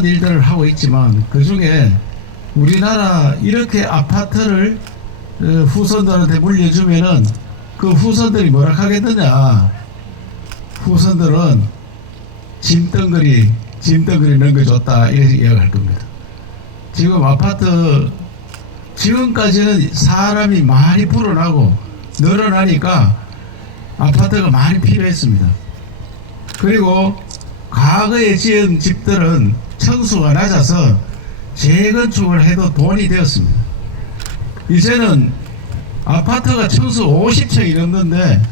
많은 일들을 하고 있지만 그 중에 우리나라 이렇게 아파트를 어, 후손들한테 물려주면은 그 후손들이 뭐라 하겠느냐? 후손들은 짐덩거리 짐덩거리 넘겨줬다 이렇게 이야기할 겁니다. 지금 아파트 지금까지는 사람이 많이 불어나고 늘어나니까 아파트가 많이 필요했습니다. 그리고 과거에 지은 집들은 청수가 낮아서 재건축을 해도 돈이 되었습니다. 이제는 아파트가 청수 50층이 넘는데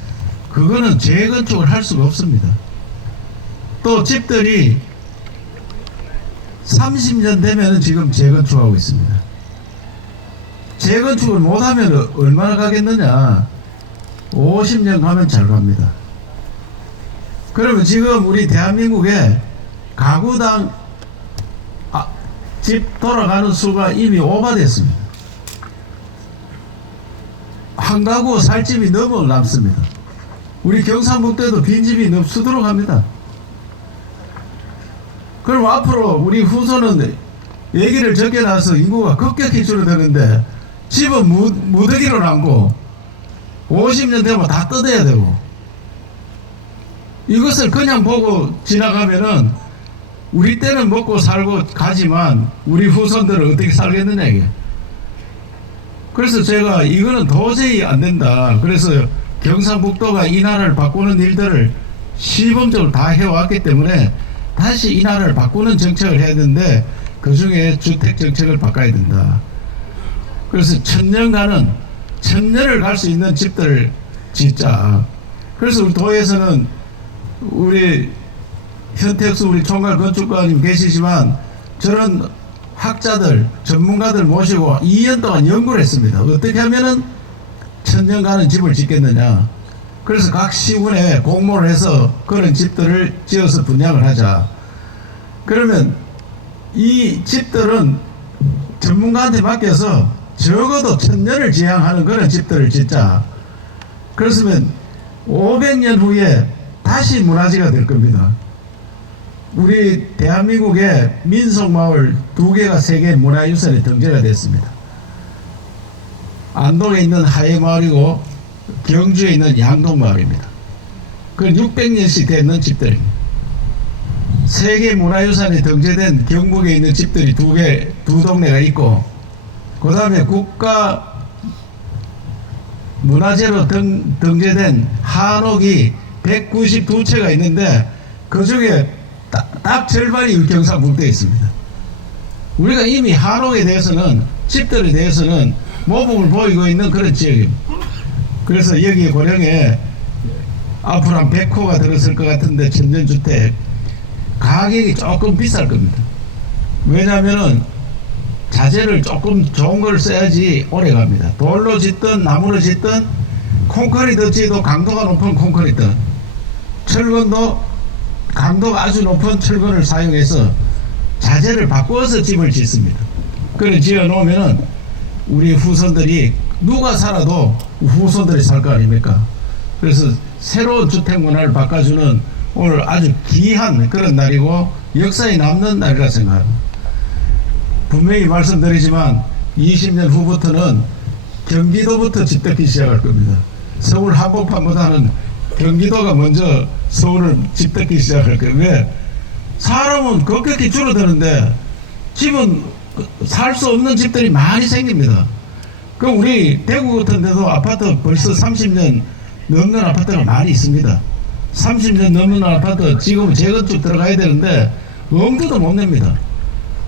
그거는 재건축을 할 수가 없습니다. 또 집들이 30년 되면 지금 재건축하고 있습니다. 재건축을 못하면 얼마나 가겠느냐? 50년 가면 잘 갑니다. 그러면 지금 우리 대한민국에 가구당 아, 집 돌아가는 수가 이미 오버됐습니다. 한 가구 살 집이 너무 남습니다. 우리 경상북도에도 빈집이 넘수도록 합니다. 그럼 앞으로 우리 후손은 얘기를 적게나서 인구가 급격히 줄어드는데 집은 무, 무더기로 남고 50년 되면 다 뜯어야 되고 이것을 그냥 보고 지나가면은 우리 때는 먹고 살고 가지만 우리 후손들은 어떻게 살겠느냐 이게. 그래서 제가 이거는 도저히 안 된다. 그래서 경상북도가 이 나라를 바꾸는 일들을 시범적으로 다 해왔기 때문에 다시 이 나라를 바꾸는 정책을 해야 되는데 그 중에 주택 정책을 바꿔야 된다. 그래서 천년간은 천년을 갈 수 있는 집들을 짓자. 그래서 우리 도에서는 우리 현택수 우리 총괄 건축가님 계시지만 저런 학자들 전문가들 모시고 2년 동안 연구를 했습니다. 어떻게 하면은 천년 가는 집을 짓겠느냐. 그래서 각 시군에 공모를 해서 그런 집들을 지어서 분양을 하자. 그러면 이 집들은 전문가한테 맡겨서 적어도 천년을 지향하는 그런 집들을 짓자. 그렇으면 500년 후에 다시 문화재가 될 겁니다. 우리 대한민국의 민속마을 두 개가 세계 문화유산에 등재가 됐습니다. 안동에 있는 하회마을이고 경주에 있는 양동마을입니다. 그 600년씩 되는 집들입니다. 세계 문화유산에 등재된 경북에 있는 집들이 두 개, 두 동네가 있고, 그 다음에 국가 문화재로 등, 등재된 한옥이 192채가 있는데, 그 중에 딱, 딱 절반이 우리 경상북도에 있습니다. 우리가 이미 한옥에 대해서는, 집들에 대해서는 모범을 보이고 있는 그런 지역입니다. 그래서 여기 고령에 앞으로 한 100호가 들었을 것 같은데 천년주택 가격이 조금 비쌀 겁니다. 왜냐하면은 자재를 조금 좋은 걸 써야지 오래 갑니다. 돌로 짓든 나무로 짓든 콘크리트 짓도 강도가 높은 콘크리트 철근도 강도가 아주 높은 철근을 사용해서 자재를 바꿔서 집을 짓습니다. 그래 지어 놓으면은 우리 후손들이 누가 살아도 후손들이 살 거 아닙니까? 그래서 새로운 주택 문화를 바꿔주는 오늘 아주 귀한 그런 날이고 역사에 남는 날이라 생각합니다. 분명히 말씀드리지만 20년 후부터는 경기도부터 집듣기 시작할 겁니다. 서울 한복판보다는 경기도가 먼저 서울을 집듣기 시작할 거예요. 왜? 사람은 급격히 줄어드는데 집은 살 수 없는 집들이 많이 생깁니다. 그럼 우리 대구 같은 데도 아파트 벌써 30년 넘는 아파트가 많이 있습니다. 30년 넘는 아파트 지금 재건축 들어가야 되는데 엄두도 못 냅니다.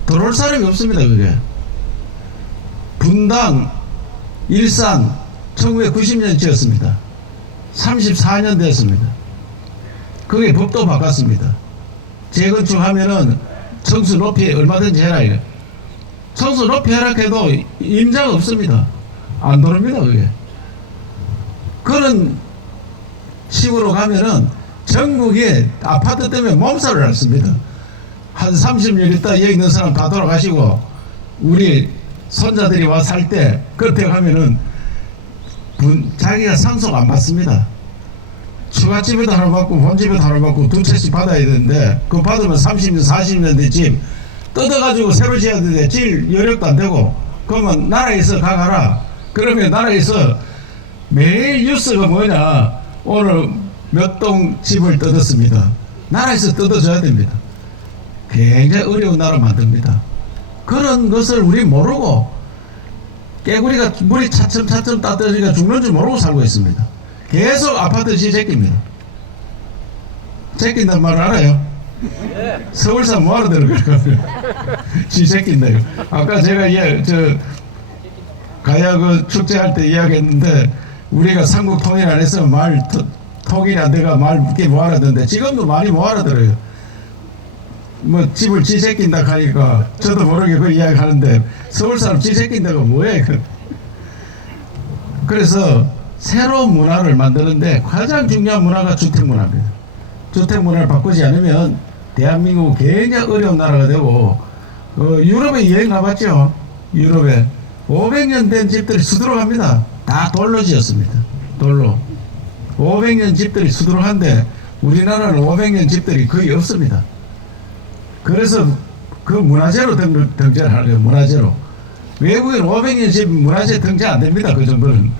들어올 사람이 없습니다, 그게. 분당, 일산, 1990년 지었습니다. 34년 됐습니다. 그게 법도 바꿨습니다. 재건축 하면은 청수 높이 얼마든지 해라, 이거. 청수 높이 해라 해도 임자가 없습니다. 안 들어옵니다, 그게. 그런 식으로 가면은 전국에 아파트 때문에 몸살을 앓습니다. 한 30년 있다 여기 있는 사람 다 돌아가시고 우리 손자들이 와 살 때 그때 가면은 분, 자기가 상속 안 받습니다. 추가집에도 하나 받고 본집에도 하나 받고 두 채씩 받아야 되는데 그거 받으면 30년 40년 된집 뜯어가지고 새로 지어야 되는데 질 여력도 안 되고 그러면 나라에서 가가라. 그러면 나라에서 매일 뉴스가 뭐냐. 오늘 몇 동 집을 뜯었습니다. 나라에서 뜯어줘야 됩니다. 굉장히 어려운 나라 만듭니다. 그런 것을 우리 모르고 깨구리가 물이 차츰차츰 따뜻해지니까 죽는 줄 모르고 살고 있습니다 계속 아파트 지새깁니다 새낀단 말 알아요? 서울사 뭐하러 들어가요? 지 새낀다요. 아까 제가 예, 저 가야 그 축제할 때 이야기했는데 우리가 삼국 통일 안 했으면 말 터- 통일이 안 돼가 말 묻게 못 알아듣는데 지금도 많이 못 알아들어요. 뭐 집을 지 새낀다 하니까 저도 모르게 그 이야기 하는데 서울 사람 지 새낀다가 뭐예요? 그. 그래서 새로운 문화를 만드는데 가장 중요한 문화가 주택 문화입니다. 주택 문화를 바꾸지 않으면 대한민국은 굉장히 어려운 나라가 되고 어, 유럽에 여행 가봤죠. 유럽에 500년 된 집들이 수두룩 합니다. 다 돌로 지었습니다. 돌로 500년 집들이 수두룩한데 우리나라는 500년 집들이 거의 없습니다. 그래서 그 문화재로 등, 등재를 하려고 문화재로 외국인 500년 집 문화재 등재 안 됩니다. 그 정도는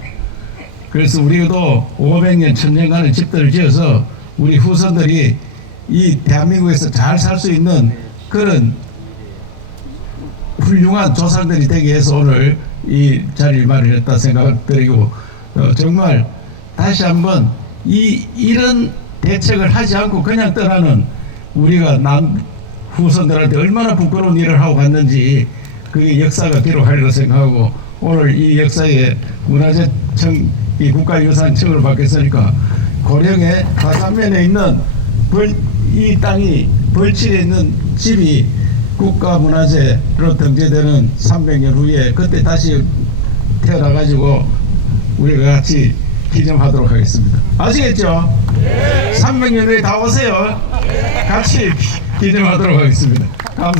그래서 우리도 500년, 1000년간의 집들을 지어서 우리 후손들이 이 대한민국에서 잘 살 수 있는 그런 훌륭한 조상들이 되기 위해서 오늘 이 자리를 마련 했다 생각드리고 어, 정말 다시 한번 이 이런 대책을 하지 않고 그냥 떠나는 우리가 남 후손들한테 얼마나 부끄러운 일을 하고 갔는지 그게 역사가 기록하리라 생각하고 오늘 이 역사에 문화재청 이 국가 유산 청을 받겠으니까 고령의 가산면에 있는 벌, 이 땅이 벌칠에 있는 집이 국가문화재로 등재되는 300년 후에 그때 다시 태어나가지고 우리가 같이 기념하도록 하겠습니다. 아시겠죠? 300년 후에 다 오세요. 같이 기념하도록 하겠습니다. 감사합니다.